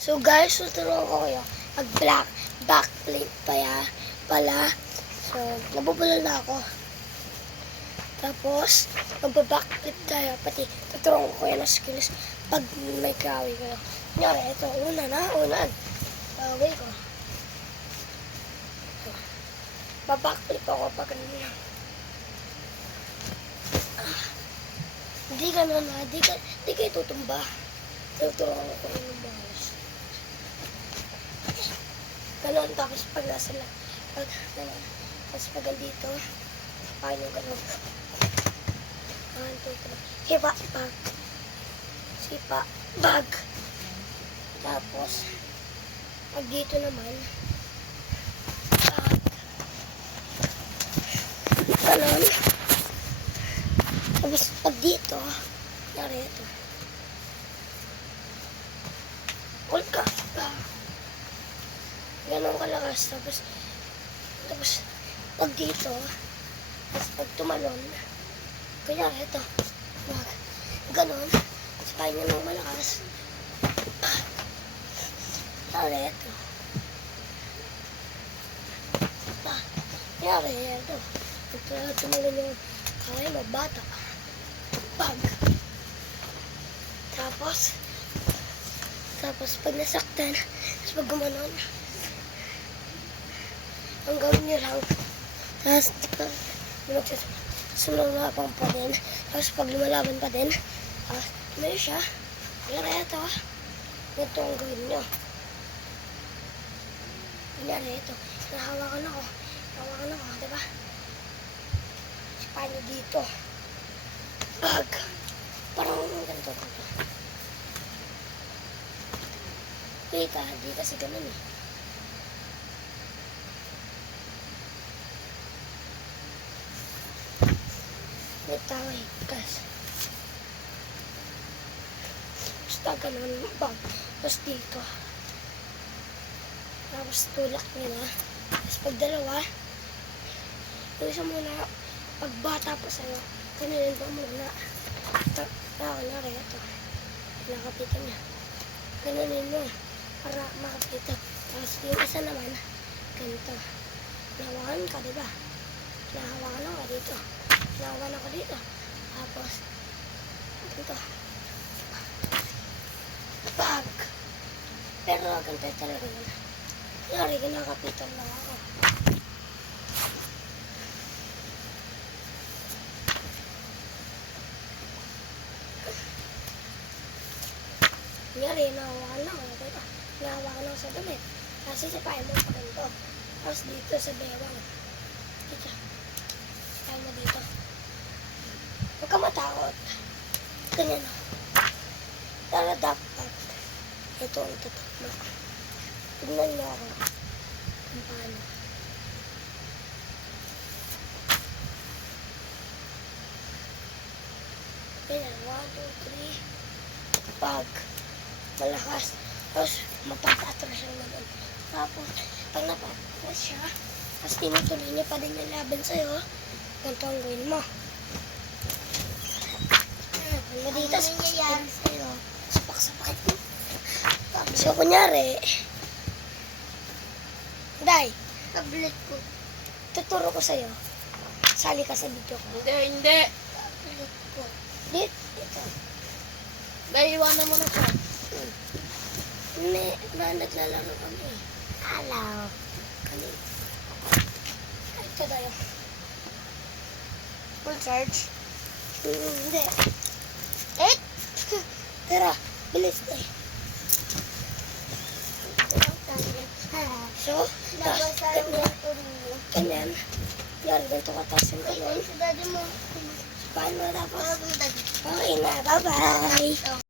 So guys, tuturuan ko kayo backflip pala. So, nabubulol na ako. Tapos, magbabackflip tayo. Pati, tuturuan ko kayo ng skills pag may kawi kayo. Kunyari, ito, unang. Kawi ko. Babackflip ako pag ganun lang. Hindi ganun na, di kayo tutumba. Tuturuan ko kayo ng bawas. Ganon, tapos pag nasa lang, tapos pag dito, paano ganon. 1, 2, 3, sipa, bag. Tapos, pag dito naman, ganon. Tapos pag dito, narito. Hold ka. Ganon kalakas. Tapos pag dito, tapos pag tumalon, kaya ito, ganon, sapain nyo ng malakas. Ito. Kaya ito. Tumalon yung kaya mo, bata. Bag. Tapos pag nasaktan, tapos pag gumanon, ang gawin nyo lang, tapos sumalaban pa din, tapos pag lumalaban pa din, tumayo siya, kaya ito, ito ang gawin nyo. Kaya ito, nahawakan ako, diba? Sipain nyo dito. Bag. Parang ganito. Kita, di kasi ganun eh. Nagtawa higkas. Basta ganun, bag. Tapos dito. Tapos tulak nila. Tapos pag dalawa, yung isa muna, pag bata pa sa'yo, kanunin pa muna. Kunwari ito. Nakapitan niya. Kanunin mo. Para makapitan. Tapos yung isa naman, ganito. Nahawakan ka, diba? Nahawakan ako dito. Nahawakan ako dito. Tapos, ganito. Bag. Pero ganito talaga yun. Kunwari, nakapitan lang ako. Kunyari, nahawakan lang ako. Nahawakan lang sa damit. Kasi sipain mo pa ganito. Tapos dito sa bewang. Dito. Sipain mo dito. Huwag ka matakot. Ganyan o. Pero dapat, ito ang tutok mo. Tignan mo ako kung paano. Ganyan. 1, 2, 3. Pag malakas. Tapos, mapag-atras siya naman. Tapos, pag napag-atras siya, tapos tinutuloy niya pa din yung laban sa'yo, ganito ang gawin mo. Ano dito? Ano nangyayari sa'yo? Sapak-sapak mo. So, kunyari, Day, tablet ko. Tuturo ko sa'yo. Sali ka sa video ko. Hindi. Tablet ko. Dito. Dahil iwanan mo na siya. Naglalaro kami. Hello. Kami. Ito tayo. Full charge? Hindi. Tara, bilis eh. So, ganyan. Yan, ganito katasin ko yun. Sa daddy mo. Paano tapos? Okay na, bye-bye.